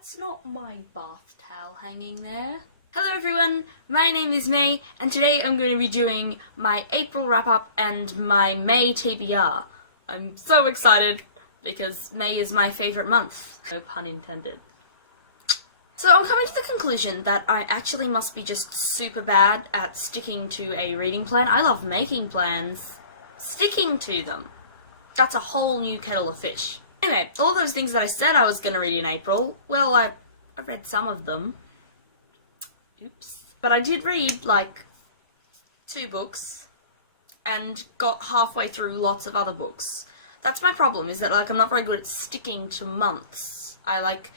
That's not my bath towel hanging there. Hello everyone, my name is May, and today I'm going to be doing my April wrap-up and my May TBR. I'm so excited because May is my favourite month. No pun intended. So I'm coming to the conclusion that I actually must be just super bad at sticking to a reading plan. I love making plans. Sticking to them, that's a whole new kettle of fish. Anyway, all those things that I said I was going to read in April, well, I read some of them. Oops. But I did read, like, 2 books, and got halfway through lots of other books. That's my problem, is that, like, I'm not very good at sticking to months. I, like,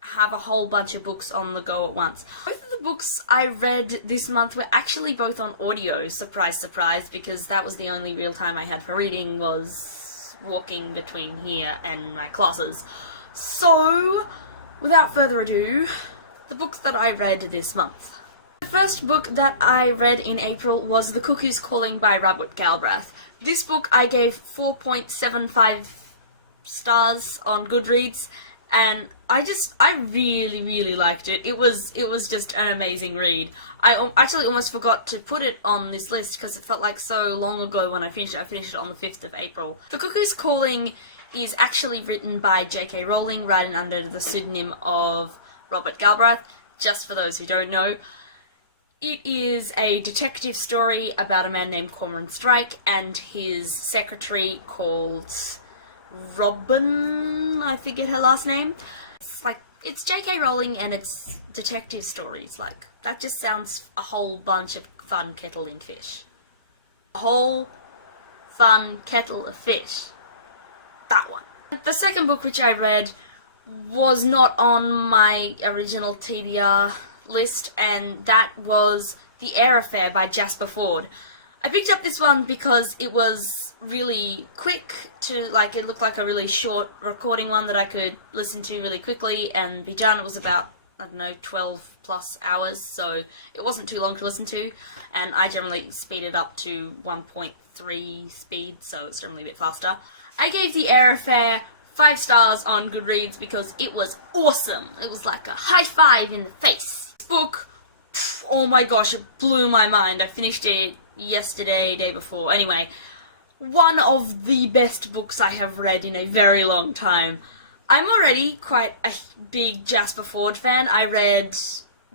have a whole bunch of books on the go at once. Both of the books I read this month were actually both on audio, surprise, surprise, because that was the only real time I had for reading was walking between here and my classes. So, without further ado, the books that I read this month. The first book that I read in April was The Cuckoo's Calling by Robert Galbraith. This book I gave 4.75 stars on Goodreads, and I really liked it. It was just an amazing read. I actually almost forgot to put it on this list because it felt like so long ago when I finished it. I finished it on the 5th of April. The Cuckoo's Calling is actually written by J.K. Rowling, written under the pseudonym of Robert Galbraith, just for those who don't know. It is a detective story about a man named Cormoran Strike and his secretary called Robin, I forget her last name. It's J.K. Rowling and it's detective stories, that just sounds a whole bunch of fun kettle and fish. A whole fun kettle of fish. That one. The second book which I read was not on my original TBR list, and that was The Air Affair by Jasper Fforde. I picked up this one because it was really quick it looked like a really short recording one that I could listen to really quickly and be done. It was about, 12 plus hours, so it wasn't too long to listen to, and I generally speed it up to 1.3 speed, so it's generally a bit faster. I gave The Air Affair 5 stars on Goodreads because it was awesome. It was like a high five in the face. This book, oh my gosh, it blew my mind. I finished it yesterday, day before. Anyway, one of the best books I have read in a very long time. I'm already quite a big Jasper Fforde fan. I read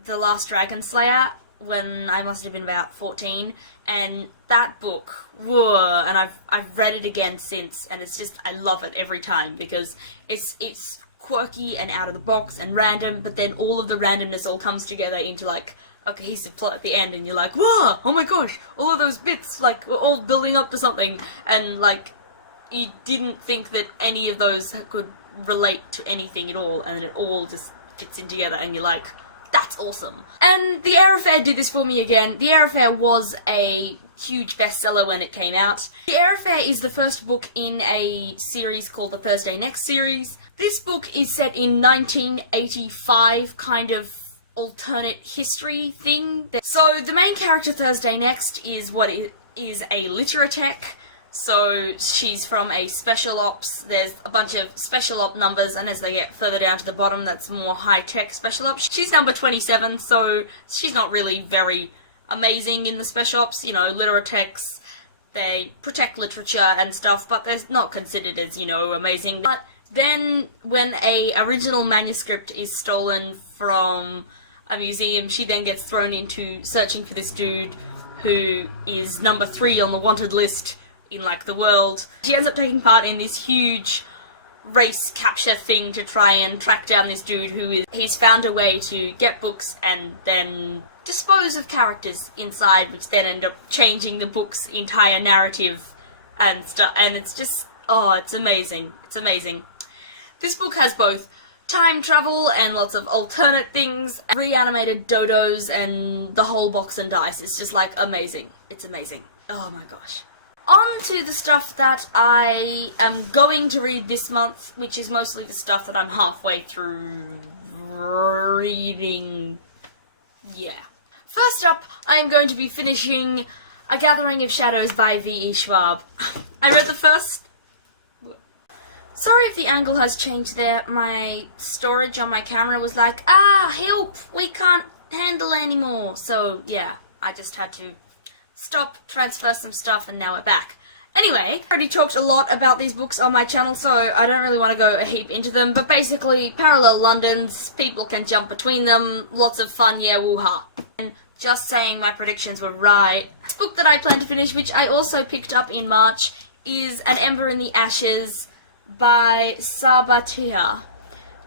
The Last Dragon Slayer when I must have been about 14, and that book, whoa, and I've read it again since, and it's just, I love it every time, because it's quirky and out of the box and random, but then all of the randomness all comes together into, a cohesive plot at the end, and you're like, whoa, oh my gosh, all of those bits, were all building up to something, and, you didn't think that any of those could relate to anything at all, and then it all just fits in together, and you're like, that's awesome. And The Air Affair did this for me again. The Air Affair was a huge bestseller when it came out. The Air Affair is the first book in a series called the Thursday Next series. This book is set in 1985, kind of alternate history thing. So the main character, Thursday Next, is what is a Literatech. So she's from a special ops. There's a bunch of special op numbers, and as they get further down to the bottom, that's more high-tech special ops. She's number 27, so she's not really very amazing in the special ops. Literatechs, they protect literature and stuff, but they're not considered as, amazing. But then, when a original manuscript is stolen from a museum, she then gets thrown into searching for this dude who is number 3 on the wanted list in, the world. She ends up taking part in this huge race capture thing to try and track down this dude he's found a way to get books and then dispose of characters inside, which then end up changing the book's entire narrative and stuff, and it's just, it's amazing. It's amazing. This book has both time travel and lots of alternate things, reanimated dodos, and the whole box and dice. It's just, amazing. It's amazing. Oh my gosh. On to the stuff that I am going to read this month, which is mostly the stuff that I'm halfway through reading. Yeah. First up, I am going to be finishing A Gathering of Shadows by V.E. Schwab. I read the first Sorry if the angle has changed there. My storage on my camera was like, help, we can't handle anymore. So yeah, I just had to stop, transfer some stuff, and now we're back. Anyway, I already talked a lot about these books on my channel, so I don't really want to go a heap into them, but basically, parallel Londons, people can jump between them, lots of fun, yeah, woo-ha. And just saying my predictions were right. This book that I plan to finish, which I also picked up in March, is An Ember in the Ashes by Sabatia.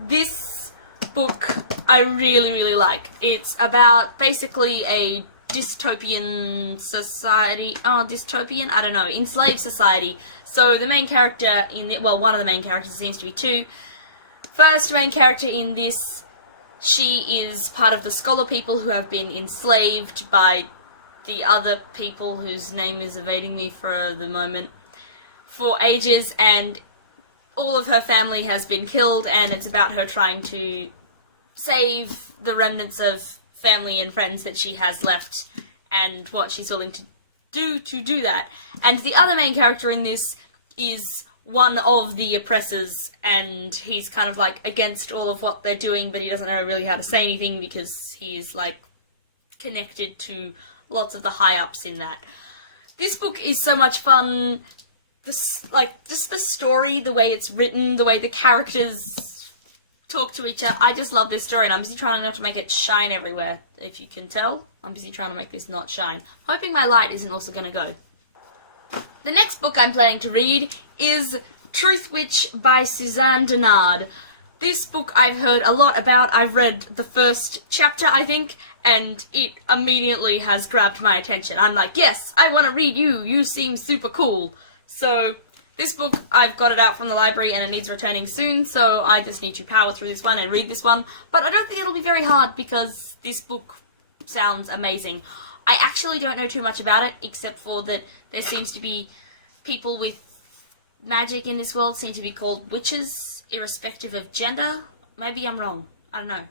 This book I really, really like. It's about basically a dystopian society, dystopian? I don't know, enslaved society. So the main character one of the main characters, seems to be two. First main character in this, she is part of the scholar people who have been enslaved by the other people whose name is evading me for the moment, for ages, and all of her family has been killed, and it's about her trying to save the remnants of family and friends that she has left, and what she's willing to do that. And the other main character in this is one of the oppressors, and he's kind of like against all of what they're doing, but he doesn't know really how to say anything because he is like connected to lots of the high-ups in that. This book is so much fun. Just the story, the way it's written, the way the characters talk to each other. I just love this story, and I'm busy trying not to make it shine everywhere, if you can tell. I'm busy trying to make this not shine. Hoping my light isn't also going to go. The next book I'm planning to read is Truth Witch by Suzanne Denard. This book I've heard a lot about. I've read the first chapter, I think, and it immediately has grabbed my attention. I'm like, yes, I want to read you. You seem super cool. So this book, I've got it out from the library and it needs returning soon, so I just need to power through this one and read this one. But I don't think it'll be very hard because this book sounds amazing. I actually don't know too much about it, except for that there seems to be people with magic in this world seem to be called witches, irrespective of gender. Maybe I'm wrong. I don't know.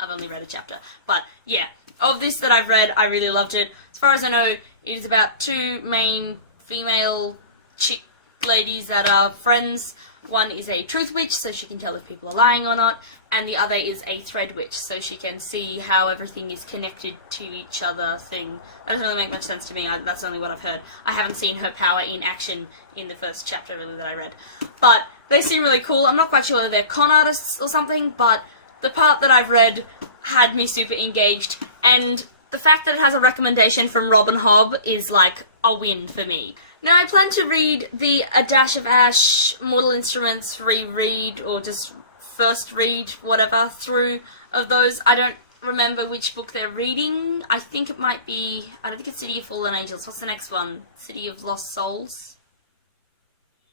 I've only read a chapter. But yeah, of this that I've read, I really loved it. As far as I know, it is about two main female chick ladies that are friends. One is a truth witch, so she can tell if people are lying or not, and the other is a thread witch, so she can see how everything is connected to each other thing. That doesn't really make much sense to me, that's only what I've heard. I haven't seen her power in action in the first chapter really that I read. But they seem really cool. I'm not quite sure whether they're con artists or something, but the part that I've read had me super engaged, and the fact that it has a recommendation from Robin Hobb is like a win for me. Now, I plan to read the A Dash of Ash Mortal Instruments reread, or just first read, whatever, through of those. I don't remember which book they're reading. I think it might be, I don't think it's City of Fallen Angels. What's the next one? City of Lost Souls?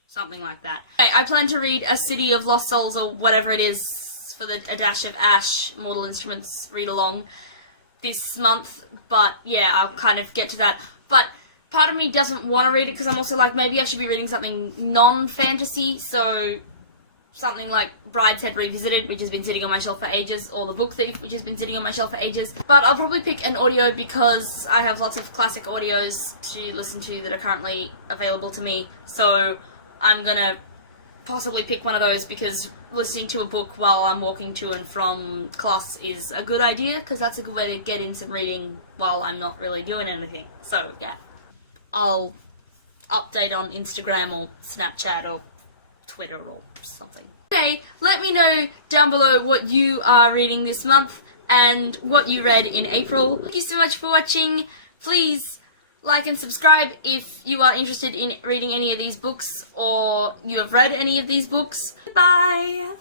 Something like that. Okay, I plan to read A City of Lost Souls, or whatever it is, for the A Dash of Ash Mortal Instruments read-along this month. But yeah, I'll kind of get to that. But part of me doesn't want to read it because I'm also like, maybe I should be reading something non-fantasy, so something like Brideshead Revisited, which has been sitting on my shelf for ages, or The Book Thief, which has been sitting on my shelf for ages. But I'll probably pick an audio because I have lots of classic audios to listen to that are currently available to me, so I'm gonna possibly pick one of those because listening to a book while I'm walking to and from class is a good idea, because that's a good way to get in some reading while I'm not really doing anything. So, yeah. I'll update on Instagram or Snapchat or Twitter or something. Okay, let me know down below what you are reading this month and what you read in April. Thank you so much for watching. Please like and subscribe if you are interested in reading any of these books or you have read any of these books. Bye!